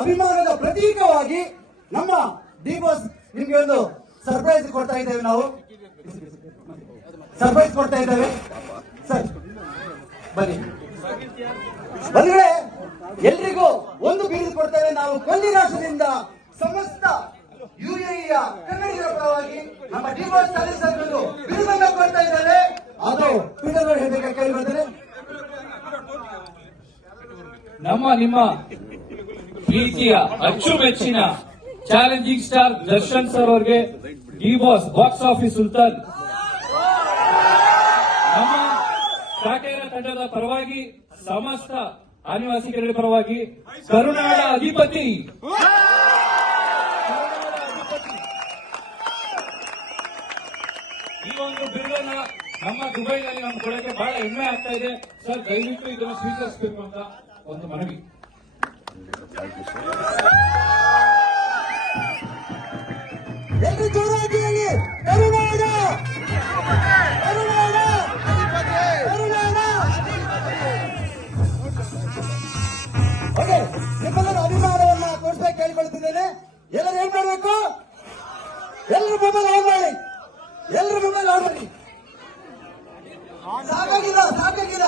ಅಭಿಮಾನದ ಪ್ರತೀಕವಾಗಿ ನಮ್ಮ ಬಾಸ್ ನಿಮ್ಗೆ ಒಂದು ಸರ್ಪ್ರೈಸ್ ಕೊಡ್ತಾ ಇದ್ದೇವೆ ನಾವು. ಸರ್ಪ್ರೈಸ್ ಕೊಡ್ತಾ ಇದ್ದೇವೆ. ಸರ್ ಬನ್ನಿ. ಬಂದ್ರೆ ಎಲ್ರಿಗೂ ಒಂದು ಬೀರು ಕೊಡ್ತೇವೆ. ನಾವು ಕೊಲ್ಲಿ ರಾಷ್ಟ್ರದಿಂದ ಸಮಸ್ತ ಯುಎಇಯ ಕನ್ನಡಿಗರ ಪರವಾಗಿ ನಮ್ಮ ಡಿ ಬಾಸ್ ಸದಸ್ಯರು ಬಿರುದನ್ನ ಕೊಡ್ತಾ ಇದ್ದಾರೆ ಅದು ಪೀಟರ್ ಹೇಳಬೇಕಾಗಿ ಕೇಳಿ ಬರ್ತಾರೆ ನಮ್ಮ, ನಿಮ್ಮ ಪ್ರೀತಿಯ ಅಚ್ಚುಮೆಚ್ಚಿನ ಚಾಲೆಂಜಿಂಗ್ ಸ್ಟಾರ್ ದರ್ಶನ್ ಸರ್ ಅವರಿಗೆ D boss box office Sultan. ನಮ್ಮ ಕಾಟೇರ ತಂಡದ ಪರವಾಗಿ, ಸಮಸ್ತ ಆದಿವಾಸಿಗಳ ಪರವಾಗಿ ಕರುನಾಡ ಅಧಿಪತಿ. ಈ ಒಂದು ಬಿರುದನ್ನ ನಮ್ಮ ದುಬೈನಲ್ಲಿ ನಮ್ಮ ಕೊಡಕ್ಕೆ ಬಹಳ ಹೆಮ್ಮೆ ಆಗ್ತಾ ಇದೆ. ಸರ್, ದಯವಿಟ್ಟು ಇದನ್ನು ಸ್ವೀಕರಿಸಬೇಕು ಅಂತ ಒಂದು ಮನವಿ. ನಿಮ್ಮೆಲ್ಲರ ಅಭಿಮಾನವನ್ನ ತೋರಿಸ್ಬೇಕು ಕೇಳಿಕೊಳ್ತಿದ್ದೇನೆ ಎಲ್ಲರೂ ಏನ್ ಮಾಡಬೇಕು ಎಲ್ಲರೂ ಮೊಬೈಲ್ ಆನ್ ಮಾಡಿ ಎಲ್ಲರೂ ಮೊಬೈಲ್ ಆನ್ ಮಾಡಿ ಸಾಕಾಗಿಲ್ಲ ಸಾಕಾಗಿಲ್ಲ